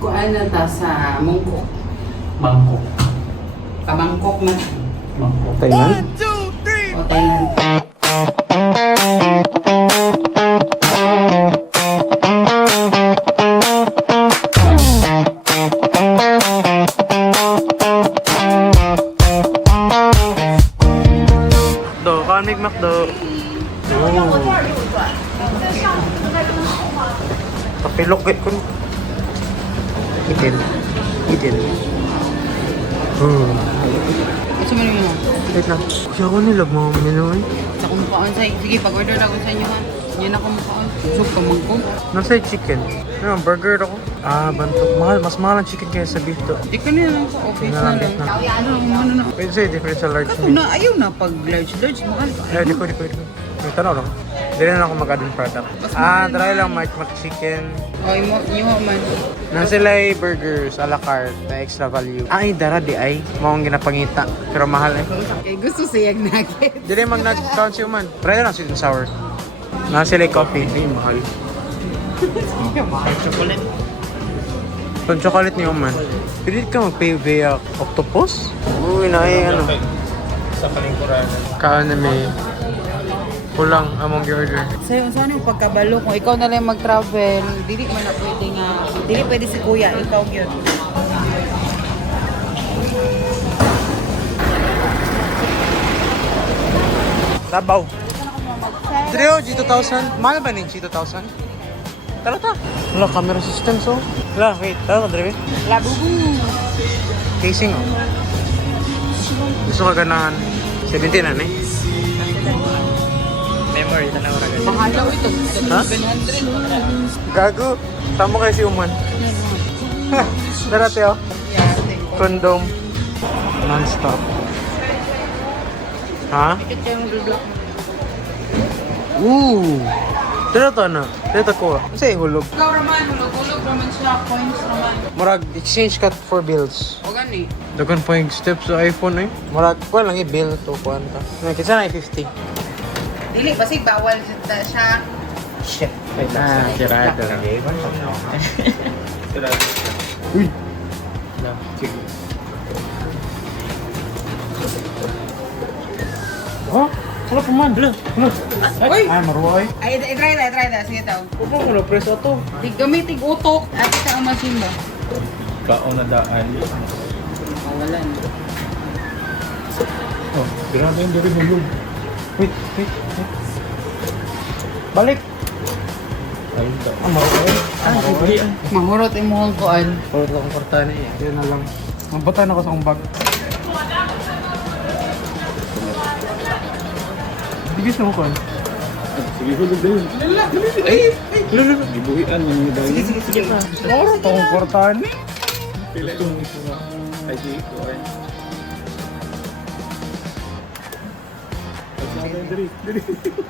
Kuan na ta sa Mongkok. Mangkok. Kamangkok na. Mangkok. Thailand? O Thailand. Do, kanig McDo. Kapilok kay kun. Hidden. Hidden. Gusto mo naman mo? Wait lang. Siya ko nilag mga menu eh. Sa kumukaan sa... Sige, pag-order na ako sa inyo ha. Yan ako mukhaan. So, kamangkok. Nasa chicken. Ano, burger ako. Ah, bantok. Mahal. Mas mahal ang chicken kaysa sa beef to. Di ka na lang sa office na lang. Ano. Pwede sa'yo, different sa large Kato meat. na, ayaw na pag large. Mahal ka. Eh, di ko. May tanong lang. Hindi na ako mag-add product. Try lang chicken. O, imo man. Nang sila ay burgers a la carte na extra value. Ay, dara di ay. Mawang ginapangita. Pero mahal eh. Okay, gusto siyag nugget. Dili mag-count siya man. Try lang sweet and sour. Nang sila ay coffee. Ay, mahal. Chocolate. Kung chocolate niyo man. Pwede ka mag-pay via octopus? Uy, na ay ano. Sa palingkuran. Kaan na may kulang among order. Sa'yo, saan yung pagkabalo? Kung ikaw na lang mag-travel, dili man na pwede nga. Dili pwede si kuya, ikaw yun. Tabaw. Drio, G2000. Mahal ba ning G2000? Tara ta. Wala, camera system so. Wala, wait. Tara, Dre. Labubu! Casing oh. Gusto ka ganahan. 17 na eh. Memory, tanaw ra gani. Mahalaw ito. Ha? 700. Gago. Tamo kayo si Uman. Tara, Teo. Yeah, thank you. Condom. Non-stop. Ha? Bakit yung block mo? Ooh. Tara to na. Tara ko. Kasi hulog. Ikaw raman, hulog-hulog raman siya. Coins raman. Murag exchange cut for bills. O gani. Dagan pa yung steps sa iPhone eh. Murag kuha lang i-bill to kuha ta. Kitsa na 50. Dili, kasi bawal siya. Shit. Tirada. Uy. Oh, wala pa man. Uy! Ay, maruay. Ay, try na. Sige tao. Upo ko na press auto. Di gamitig utok. At ito ang machine ba? Kaon na daan. Mawalan. Oh, grabe yung duri hulog. Wait. Balik. Ayun daw. Ah, maruay. Maruay. Mahurot yung muhang kuan. Pulot akong kortana eh. Yan na lang. Mabata na ako sa akong bag. Bigis na mo kuan. Sige, hulog na yun. Ay! Lulu! Gibuhian yung dahil. Sige. Moro to akong kortana. Pila yung ito nga. Ay, sige. Okay.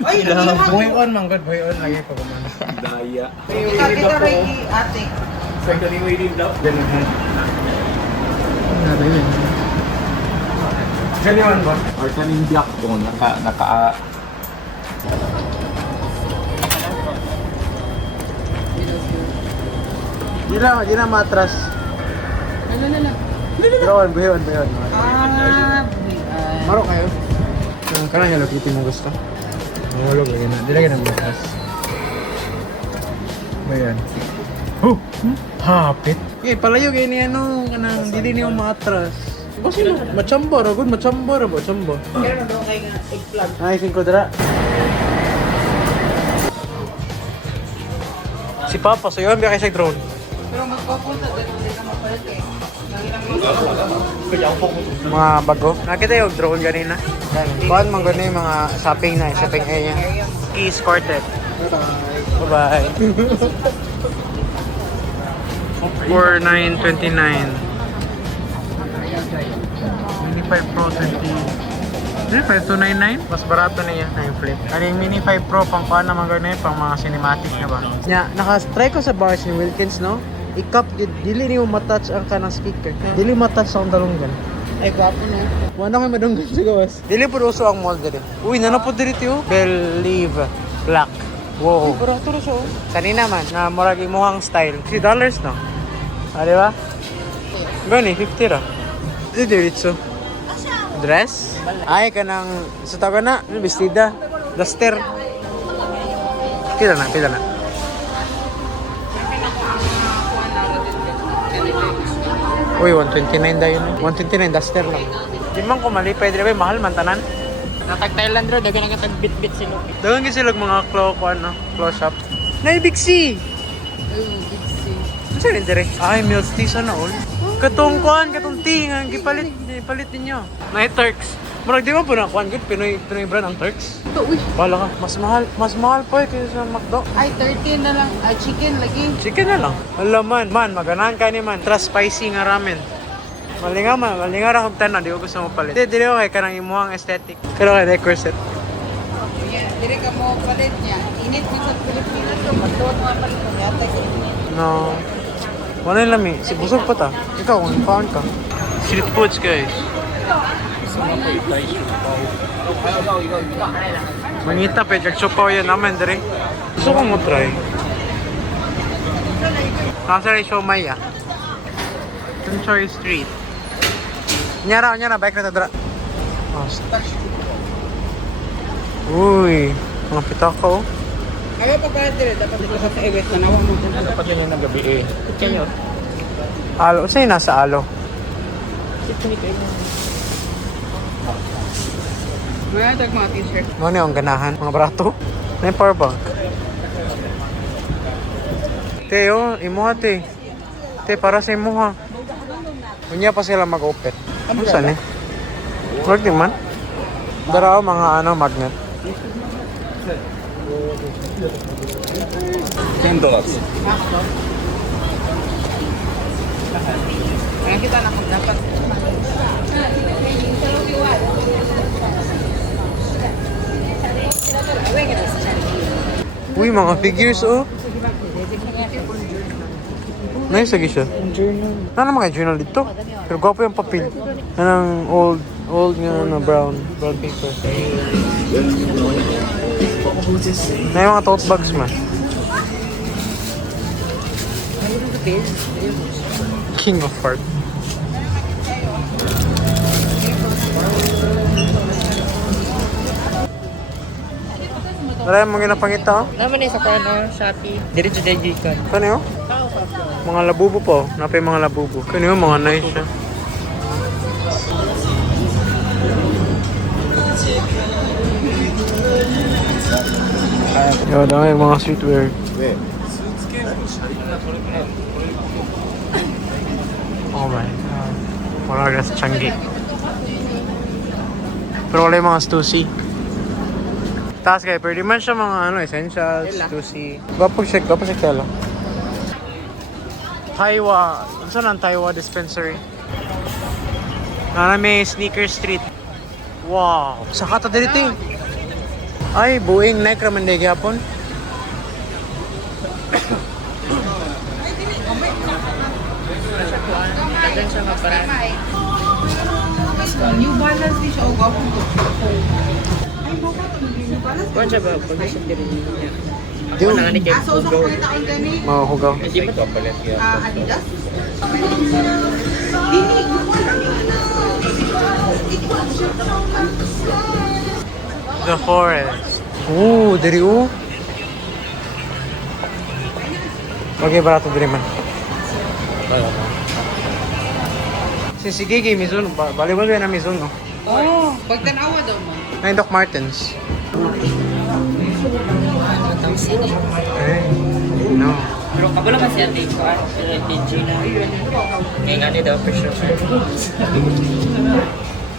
Ay, Buhay on, manggod. Buhay on. Lagi pa kumana. Daya. Kita rin ate. Sa kaniway din daw. Ganun ha. Galiwan ba? Or kaning black ko, naka Di na matras. Lala. Buhay on. Ah, Maro kayo? Kanang yung lapitin mo gusto? Mahulog lagi na. Di lagi na matras. Ba yan? Oh! Hapit? Eh, palayo kayo ni ano, kanang hindi niyo matras. Kasi machamba ra gud, machamba ra ba, chamba. pero daw kay nga eggplant. Ay, 5 dra. Si Papa, so yun, biya kayo sa drone. Pero magpapunta din ka mapalit eh. Mga bago. Nakita yung drone kanina. Kuhan man gano'n yung mga shopping na, shopping area. Keys quartet. Bye-bye. 4,929. Mini 5 Pro 20. 5299? Mas barato na yan na yung flip. Ano yung Mini 5 Pro, pang kuhan naman gano'n pang mga cinematic na ba? Naka-try ko sa bars ni Wilkins, no? Ikap, dili niyo matouch ang kanang speaker. Dili matouch ang dalunggan. Ay, gwapo na. Wala kami madunggan sa gawas. Dili po uso ang mall dito. Uy, nanapod dito yun. Believe Black. Wow. Barato na siya. Kanina man, na murag imuhang style. $3 no? Ah, di ba? Gani, 50 ra. Ito diretso. Dress? Ay, kanang sa taga na, bestida, duster. Pila na, pila na. Uy, 129 daw yun. 129 duster lang. Di man ko mali, pwede rin mahal man tanan. Natag Thailand ro, dagan nga tag bit-bit sila. Dagan gisilog mga claw ko ano, claw shop. Nay Big C. Ano rin dire? Ay, milk tea sana all. Katong kuan, katong tea nga gipalit ninyo. Nay Turks. Murag di man po na kuan good Pinoy brand ang Turks. Ito, uy. Bala ka, mas mahal pa kaysa sa McDo. Ay, 13 na lang. Ay, chicken lagi. Chicken na lang. Alaman, man, maganahan ka ni man. Trust spicy nga ramen. Malinga ra kog tanan, di ko gusto mo palit. Di ko kay kanang imuhang aesthetic. Pero kay decor set. Yeah, dire ka mo palit niya. Init mo sa Pilipinas. So, magtuot mo palit mo. Yata ka. No. Wala yung lami. Si busog pa ta. Ikaw, kung paon ka. Street foods, guys. Mangita pa, kagsupaw yan naman, dire. Gusto ko mo try. Nasa rin siomay, ah. Tunchoy Street. Nyara, bike na tadra. Oh, uy, mga pitaka, oh. Ayaw pa pala dire. Dapat ito sa ewes na nawa mo. Dapat yan yung nagabi eh. Kanya. Alo, sa'yo nasa alo? May tag mga t-shirt. Ano yung ganahan? Mga barato? May power bank. Te, oh, imuha, te. Te, para sa imuha. Unya pa sila mag-opet. Ano saan eh? Work din man. Darao mga ano, magnet. $10. Kaya kita na kung dapat. Uy, mga figures, oh. Nice lagi siya. Journal. Ano naman kay journal dito? Pero gwapo yung papel. Anong old nga ano, brown paper. Na yung mga tote bags man. King of Heart. Wala yung mga ginapangita, oh. Naman sa corner, Shopee. Diretso dyan ka. Kano yun? Mga labubo po. Napa yung mga labubo. Kano yun? Mga nice siya. Yo, dami yung mga streetwear. Oh my God. Wala sa Changi. Pero wala yung mga Stussy. Taas kayo, pero di man siya mga ano, essentials, Stussy. Gwapo siya tela. Taiwa. Saan ang Taiwa dispensary? May Sneaker Street. Wow. Saka ta dito eh. Ay, buing Nike raman day gyapon. Dagan siya nga para. New Balance di siya. O, gwapo ko. Kuan siya ba? Pag-isip din niya. Di Ako na ni kay So, sa Google. kulit akong gani. mga hugaw. Hindi ba? Adidas? The Forest. Ooh, diri o. Okay, barato diri man. Si Gigi Mizuno, balibal yan na Mizuno. Oh, pagtanawa daw mo. Ay, Doc Martens. Eh, no. Pero kabalo man siya din ko PG na. Kaya nga ni daw for sure.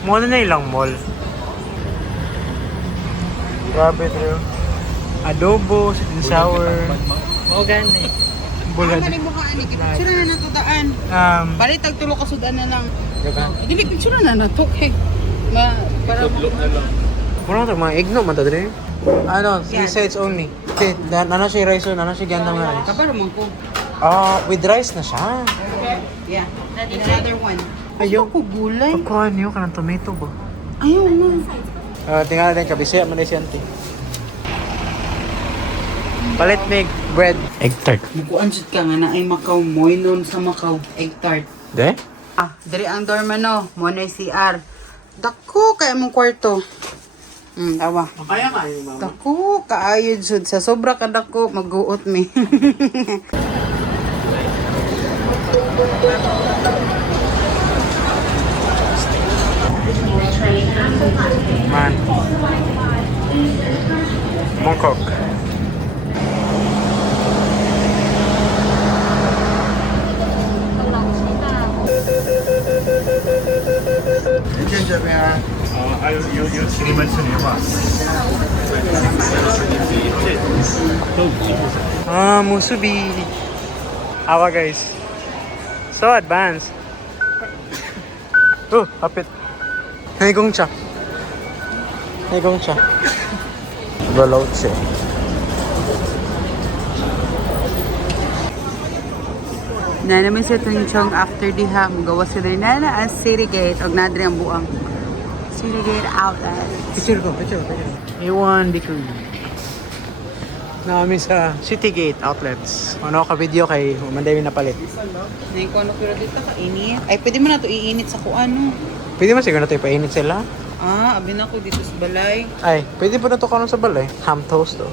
Mall na ilang mall. Grabe, Drew. Adobo, sweet and sour, Oo gani. bulad. Ano mo ka ani? Picture na nato daan. Bali tag tulo ka sudan na lang. Dili picture na nato kay. Para Tudlok na lang. Muna ito, mga igno man ito, Drew. Ano, 3 sides only. Okay, nana siya rice, nana siya gandang nga rice. kaparo man ko. With rice na siya. Yeah. Another one. Ayaw. Ko gulay. Pagkuhan niyo ka ng tomato ba? Ayaw na. Tingnan natin kabisaya, manay siya, auntie. Palit mig bread. Egg tart. Mukuan jud ka nga na ay Macau moinon sa Macau egg tart. De? Ah, diri ang dorm no, mo na CR. Dako kay among kwarto. Tawa. Kaya ka yung mama. Dako kaayod jud sa sobra ka dako magguot mi. Man. Mongkok. Ah, musubi. Awa guys. So advanced. Oh, hapit. Naigong cha. Veloce. Na naman sa itong chong after diha, magawa sila na ang City Gate o nadri ang buang. City Gate outlet. Picture. Iwan di ko. Namin sa City Gate Outlets. Ano ka video kay Manday na palit. Ngayon ko ano pero dito kainit. Ay pwede mo na to iinit sa kuano. Pwede man siguro na tayo painit sila. Ah, abi na ko dito sa balay. Ay, pwede po na to kanon sa balay. Ham toast to.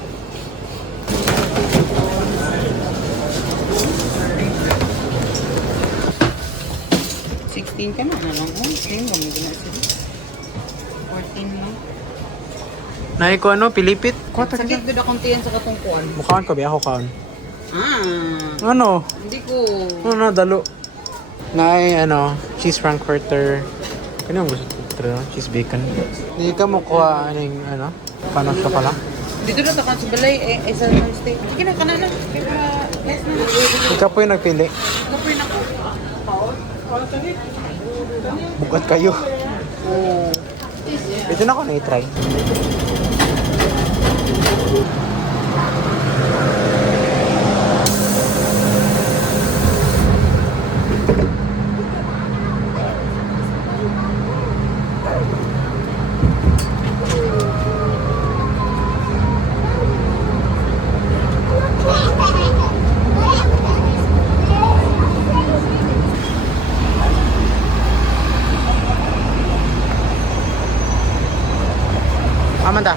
Ka na lang. Oh, same lang mo na sila. 14 lang. Nay ko ano, pilipit. Sakit gud akong tiyan sa katungkuan. Mukhaan ko ba ako kaon? Ah, Ano? hindi ko. Ano, dalo. Nay, ano, cheese frankfurter. Ano yung gusto? Cheese bacon. Hindi ka mo kuha, ano, paano siya pala? Dito na takan sa balay ay sa stay. Sige na kana na. Kaya yes na. Ikaw po yung nagpili. Kapoy na ko. Bukat kayo. Ito na ako na-try. Amanda.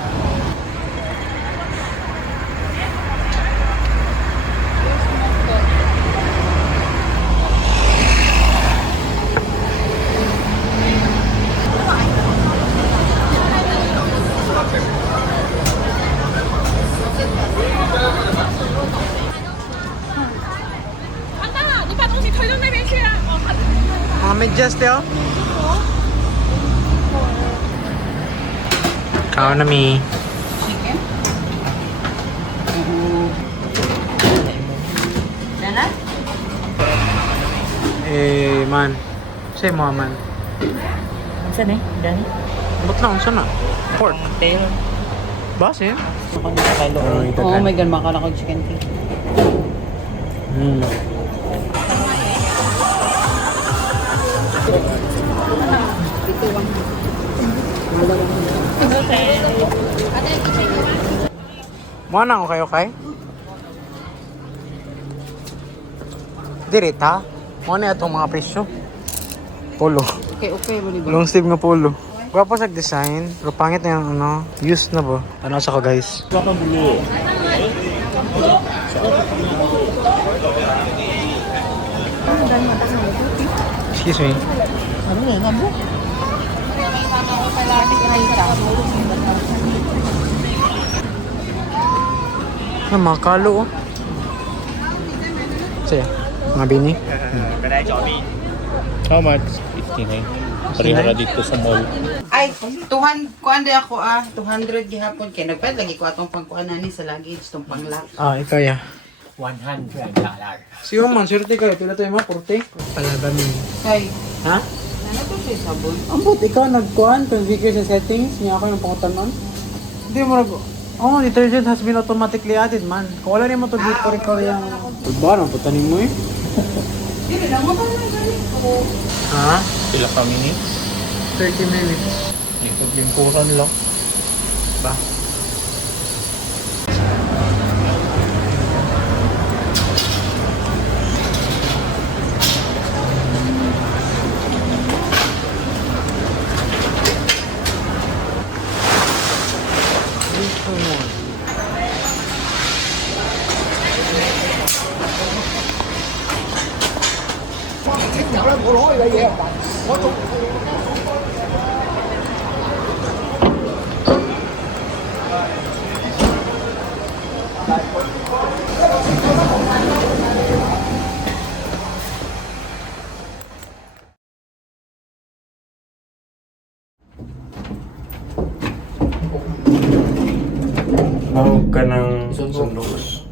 Mga medyas, Teo. Kao na mi. Chicken. Dana? Man. Say mo, man. Saan eh? Dani? Ba't lang? Saan na? Pork. Tail. Basin? Ako nito kay Lord. Oh my god, makala ko chicken cake. Ito lang. Mga na ako kayo kay? Dirita? Mga na itong mga presyo. Polo. Okay, mo ba? Long sleeve nga polo. Gwapo sa design. Pero pangit na yung ano. Used na ba? Ano sa ko guys? Excuse me. Ano na, nabo? Ano, mga kalo oh. Sige. Mga bini. How much? 59. Pareho ka dito sa mall. Ay, 200, kuan di ako 200 gihapon kay nagpad lagi ko atong pangkuan ani sa luggage tong panglock. Ah, ikaw ya. $100. Siyo man, surti kayo. Pila tayo mga 40. Palaban mo. Kay, Ha? ano to siya sabon? Ambot, ikaw nagkuhan, configure sa settings, niya ako yung pangutan Hindi mo nag... Oh, detergent has been automatically added, man. Kung wala rin mo to dito, ikaw yung... Ba, nang putanin mo eh. Dili lang mo ba na gani? Ha? Pila ka minutes? 30 minutes. Likod-lingkuran lang. Ba? Mahog ka ng sundos.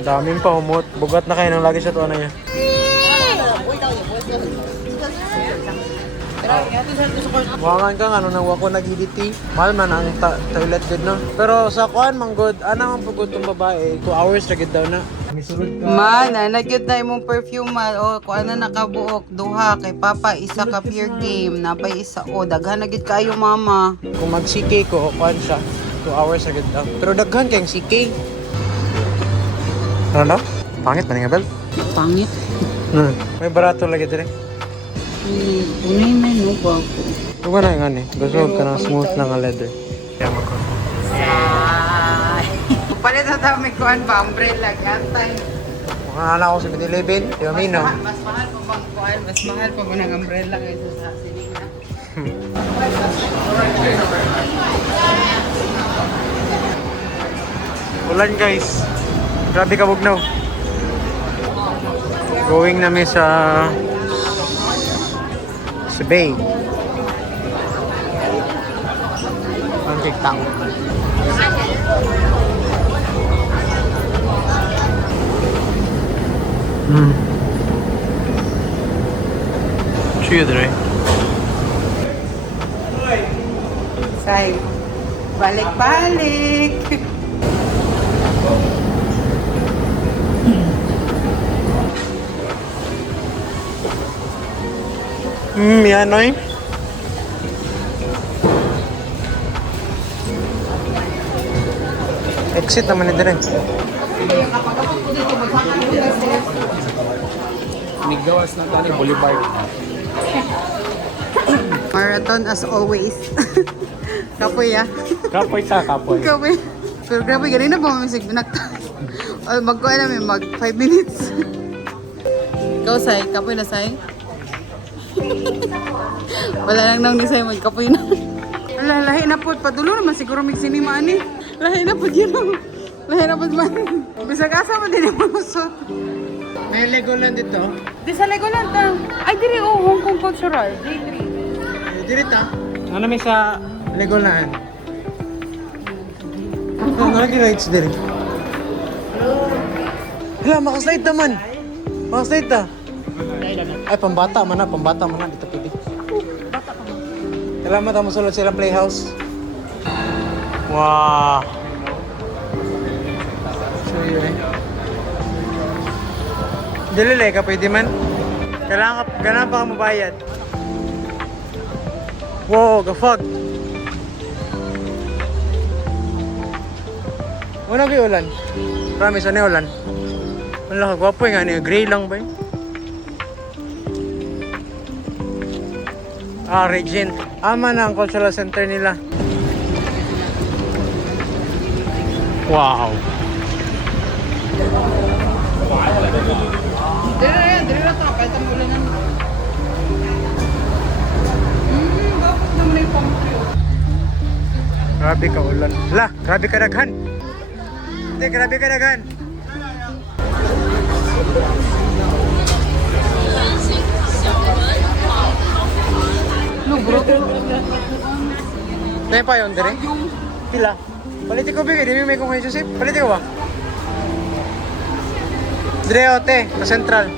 Daming pa humot. Bugat na kayo ng lagi sa tuwa na niya. Wangan ka ano nang wako nag-edit. Mahal man ang toilet good no. Pero sa kuan man good, ana man pugod tong babae, 2 hours ra gid daw na. Misulod ka. Man, nagyod na imong perfume man. O, kung ano nakabuok, duha. Kay Papa, isa ka pure game. Napay isa. O, daghan na gid kayo, mama. Kung mag-CK ko, kuan siya, 2 hours ra gid daw. Pero daghan kayong CK. Ano? Pangit man nga bel. Pangit. May barato lagi dire. Tunay man, no, bago. Ito na yung ani. Gusto ka ng smooth na nga leather. Kaya magko. Palit na tayo may kuhan pa, umbrella, gantay. Mukhang ala ko sa 7-Eleven. Di ba minaw? Mas mahal pa bang kuhan? Mas mahal pa ba ng umbrella kaysa sa silinga? Ulan guys. Grabe ka bugnaw. Going namin sa bay. Ang TikTok. Chiyo dire. Say, balik-balik. Yan oy. Exit naman ni dire. Nigawas na tani Boulevard. Marathon as always. Kapoy ah. Kapoy ta, kapoy. Kapoy. Pero grabe, ganun na ba mamisig binakta? Magkuha namin, mag 5 minutes. Ikaw, Say. Kapoy na, Say. Wala lang nang ni Say, magkapoy na. Wala, lahi na po. Padulo naman siguro may sinima ani. Lahi na po yun. Lahi na po man. Bisag asa mo din yung malusot. May Legoland dito. Di sa Legoland ta. Ay, diri Hong Kong Cultural. Diri ta. Ano may sa Legoland? Ano lagi rides diri? Hala, makaslide naman. Makaslide ta. Ay, pambata man na. Dito pwede. Salamat ang masulod silang playhouse. Wow. So yun eh. Dililay ka pwede man. Kailangan pa ka mabayad. Wow, gafag. Una ba ulan? Promise, ano yung ulan? Wala ka, gwapo yung ano, gray lang ba yun? Ah, Regent. Ama na ang cultural center nila. Wow. Diri na to. Kahit ang ulan na. Bakit naman yung pangkyo? Grabe ka ulan. Hala, grabe ka daghan. Hindi, grabe ka daghan. No, bro. Tayo pa yun, dire? Pila? Palitin ko bigay, di may kung kayo Joseph. Palitin ko ba? Dire ote, sa central.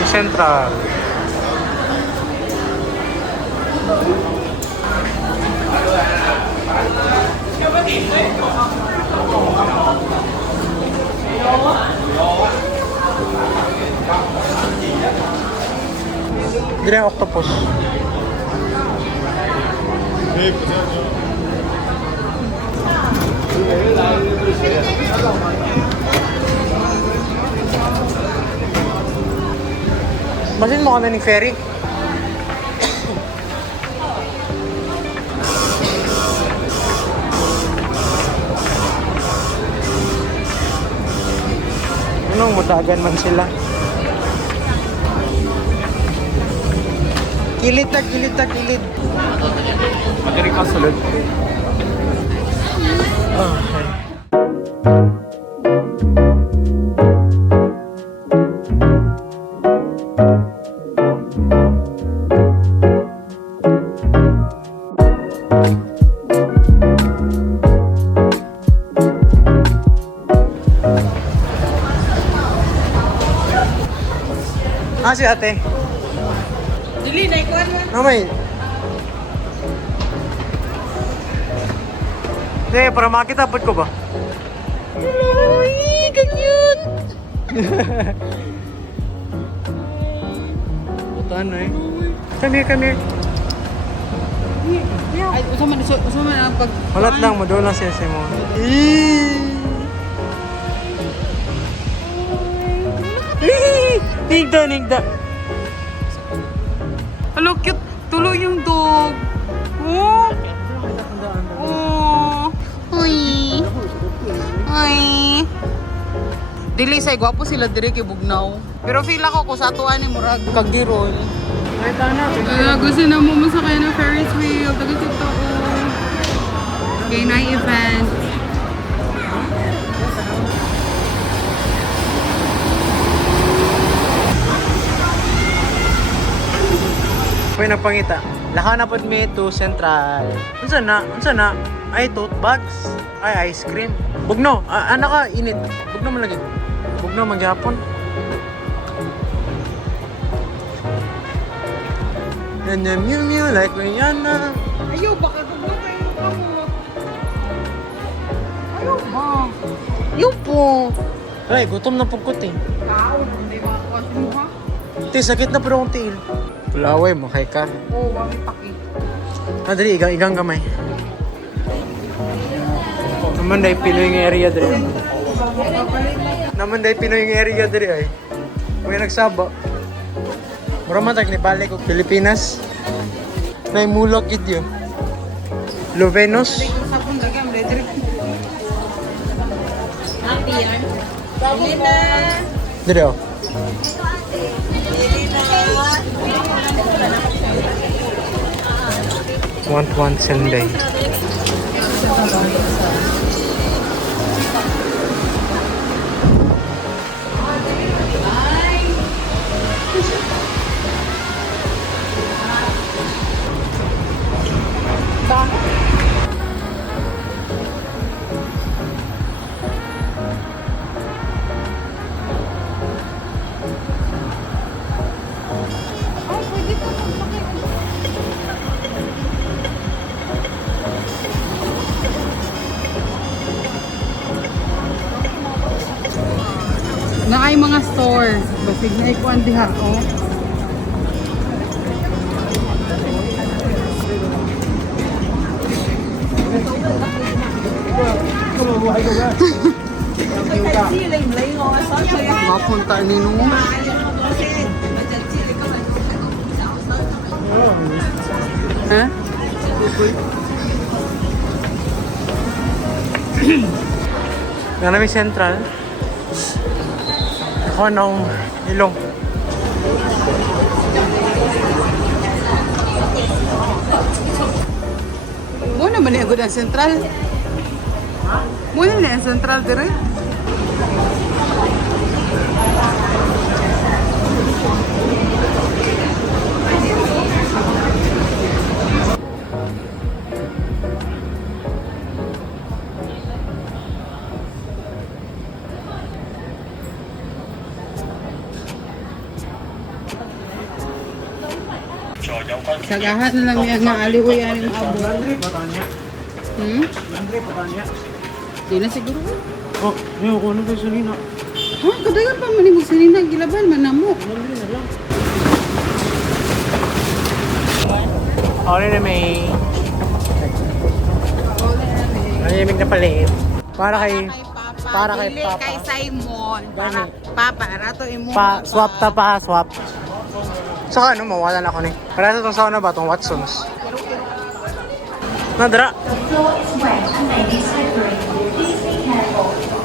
Sa central. Dire octopus. Basin mo kami ng ferry. Anong mutagan man sila? Kilid na, kilid na, kilid. Madiri ka sulod. Okay. Ah, si ate. Dili, naikuan mo. Namay. Hindi, para makita ko ba? Ay, ganyan. Butaan na eh. Come here. Ay, usama na pag... Malat lang, madoon lang siya mo. Nigda. Hello, cute. Tuloy yung dog. Oh. Oh. Uy. Ay. Dili say gwapo sila dire kay Bugnaw. Pero feel ako ko sa tuwa ni murag kagirol. Ay, tana. Gusto na mo masakay ng Ferris wheel. Taga-tiktok ko. Gay night event. Pwede na pangita. Laka na pod mi to Central. Unsa na? Ay, tote bags. Ay, ice cream. Bugno, ana ka, init. Bugno man lagi. Bugno magyapon. And then mew like Rihanna. Ayaw, baka dugo kayo mo. Ayaw ba? Yung po. Ay, gutom na pugkot eh. Tao, hindi makakuha mo ha? Te, sakit na pero akong tiil. Pulaway, makay ka. Oo, mami paki. Dali, igang kamay. Naman dahil Pinoy ng area dali. Naman dahil Pinoy ng area dali ay. Kung nagsaba. Mura man ni balik og Pilipinas. May mulok it yun. Lovenos. Kung sabon dagam, ready. Dali oh. Want Sunday. Na ay mga store. Basig na ikuan diha, oh. Mapunta ni no. Ha? Nga namin Central. Ako ng ilong. Muna man niya ang sentral. Muna na ang sentral dire. Sagahan na lang niya nga alihoy ani maabot. Hmm? Di na siguro. Oh, yung ko ano kayo salina. Ha? Kadagan pa man ni mo sinina gilaban man namo. All in may... Malimig na palit. Para kay Dili Papa. kay Simon. Gani. Papa, rato imo. Swap ta pa, swap. Saka ano, mawalan ako ni. Para sa itong sauna ba, itong Watsons. Nadra. The floor is wet and may be slippery. Please be careful.